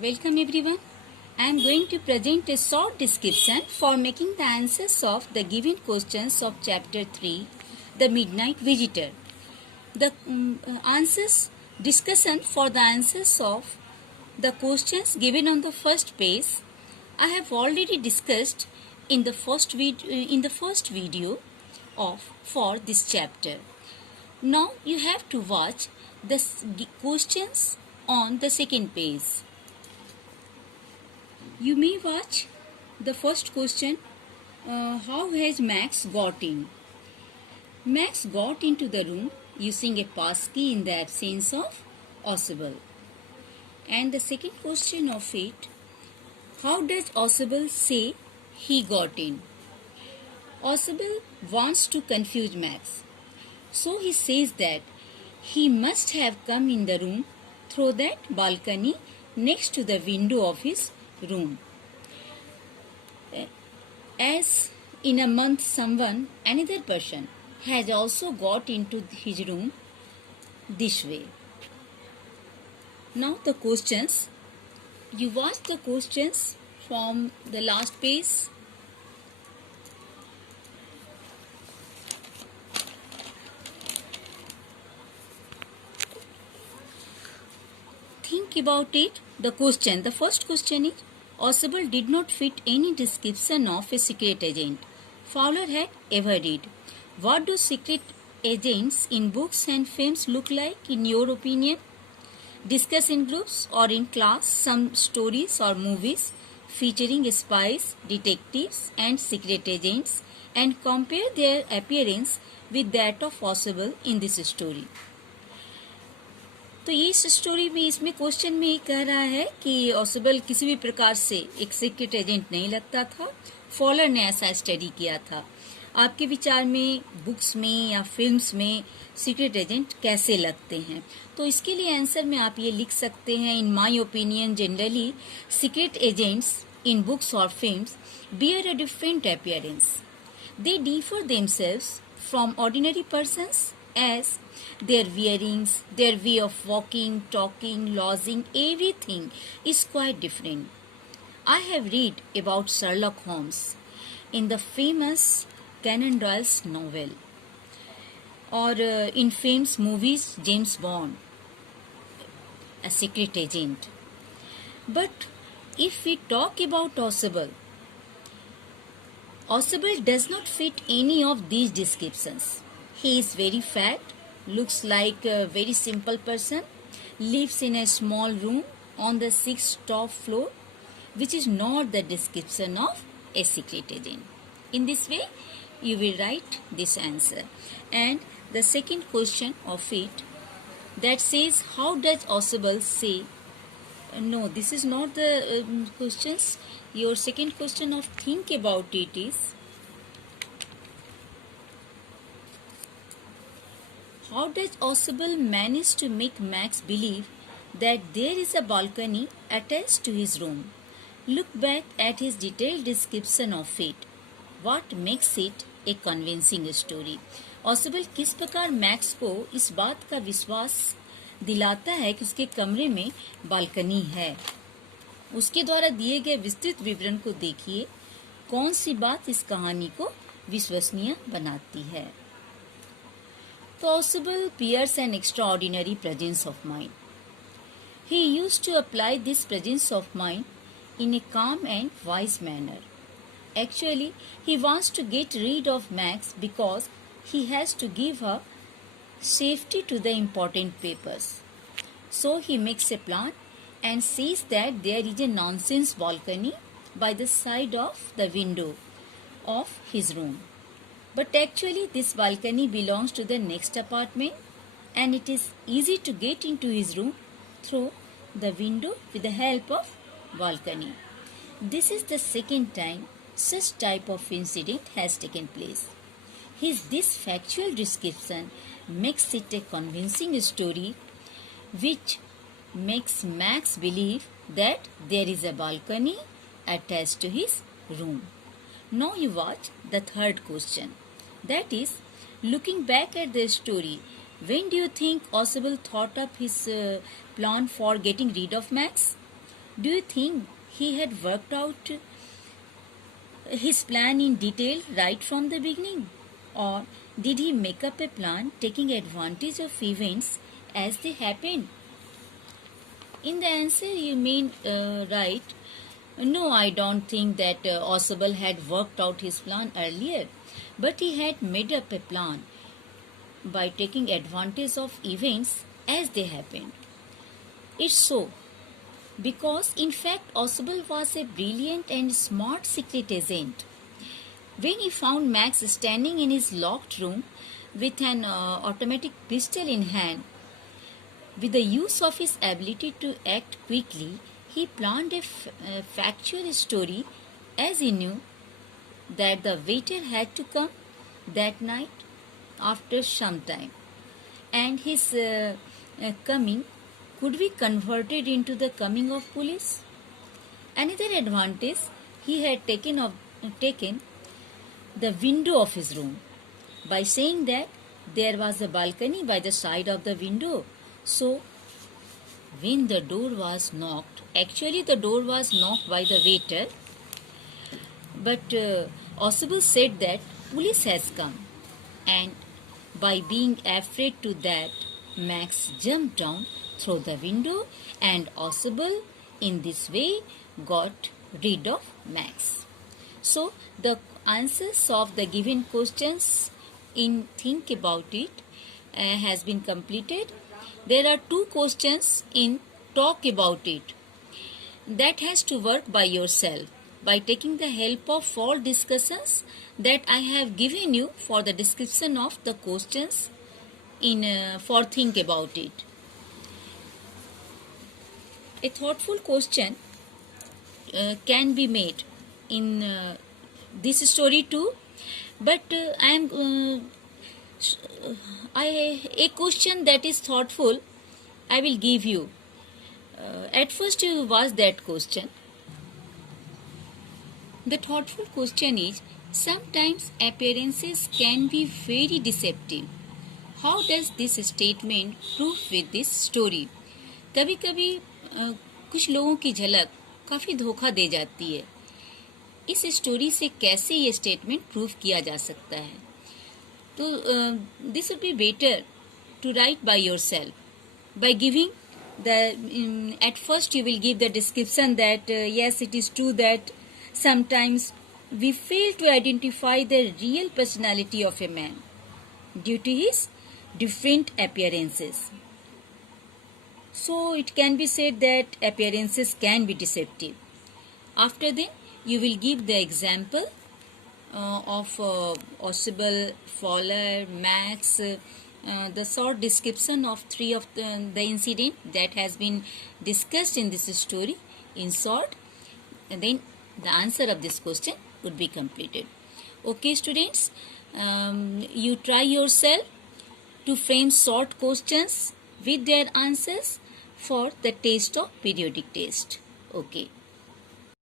Welcome everyone. I am going to present a short description for making the answers of the given questions of chapter 3, The Midnight Visitor. The answers discussion for the answers of the questions given on the first page I have already discussed in the first video of for this chapter. Now you have to watch the questions on the second page. You may watch the first question. How has Max got in? Max got into the room using a passkey in the absence of Oswald. And the second question of it, how does Oswald say he got in? Oswald wants to confuse Max. So he says that he must have come in the room through that balcony next to the window of his room. As in a month another person has also got into his room this way. Now the questions. You watch the questions from the last page. Think about it. The first question is, Oswald did not fit any description of a secret agent Fowler had ever read. What do secret agents in books and films look like in your opinion? Discuss in groups or in class some stories or movies featuring spies, detectives and secret agents and compare their appearance with that of Oswald in this story. तो ये इस story में इसमें question में ये कह रहा है कि ऑसबल किसी भी प्रकार से एक सीक्रेट एजेंट नहीं लगता था. फॉलर ने ऐसा स्टडी किया था. आपके विचार में बुक्स में या फिल्म्स में सीक्रेट एजेंट कैसे लगते हैं? तो इसके लिए आंसर में आप ये लिख सकते हैं, in my opinion generally secret agents in books और films bear a different appearance. They differ themselves from ordinary persons as their wearings, their way of walking, talking, lodging, everything is quite different. I have read about Sherlock Holmes in the famous Conan Doyle's novel, or in famous movies James Bond, a secret agent. But if we talk about Oswald does not fit any of these descriptions. He is very fat, looks like a very simple person, lives in a small room on the 6th top floor, which is not the description of a secret agent. In this way, you will write this answer. And the second question of it that says, how does Oswald say? No, this is not the questions. Your second question of think about it is, how does Oswald manage to make Max believe that there is a balcony attached to his room? Look back at his detailed description of it. What makes it a convincing story? Oswald किस प्रकार max को इस बात का विश्वास दिलाता है कि उसके कमरे में बालकनी है? उसके द्वारा दिए गए विस्तृत विवरण को देखिए. कौन सी बात इस कहानी को विश्वसनीय बनाती है? तो Oswald bears an extraordinary presence of mind. He used to apply this presence of mind in a calm and wise manner. Actually, he wants to get rid of Max because he has to give her safety to the important papers. So he makes a plan and sees that there is a nonsense balcony by the side of the window of his room. But actually this balcony belongs to the next apartment and it is easy to get into his room through the window with the help of balcony. This is the second time such type of incident has taken place. This factual description makes it a convincing story which makes Max believe that there is a balcony attached to his room. Now you watch the third question. That is, looking back at the story, when do you think Oswald thought up his plan for getting rid of Max? Do you think he had worked out his plan in detail right from the beginning? Or did he make up a plan taking advantage of events as they happened? In the answer, you may write, no, I don't think that Oswald had worked out his plan earlier, but he had made up a plan by taking advantage of events as they happened. It's so, because in fact Oswald was a brilliant and smart secret agent. When he found Max standing in his locked room with an automatic pistol in hand, with the use of his ability to act quickly, he planned a factual story, as he knew that the waiter had to come that night after some time, and his coming could be converted into the coming of police. Another advantage he had taken the window of his room by saying that there was a balcony by the side of the window. So when the door was knocked, actually the door was knocked by the waiter, but Oswald said that police has come, and by being afraid to that, Max jumped down through the window, and Oswald in this way got rid of Max. So the answers of the given questions in Think About It has been completed. There are 2 questions in Talk About It. That has to work by yourself by taking the help of 4 discussions that I have given you for the description of the questions in for Think About It. A thoughtful question can be made in this story too, but a question that is thoughtful I will give you. At first you was that question. The thoughtful question is, sometimes appearances can be very deceptive. How does this statement prove with this story? कभी कभी कुछ लोगों की झलक काफ़ी धोखा दे जाती है. इस स्टोरी से कैसे ये स्टेटमेंट प्रूव किया जा सकता है? तो this would be better to write by yourself by giving at first you will give the description that yes, it is true that sometimes we fail to identify the real personality of a man due to his different appearances. So it can be said that appearances can be deceptive. After that, you will give the example of Oswald, Fowler, Max, the short description of 3 of the incident that has been discussed in this story in short, and then the answer of this question would be completed. Okay students, you try yourself to frame short questions with their answers for the test of periodic test. Okay.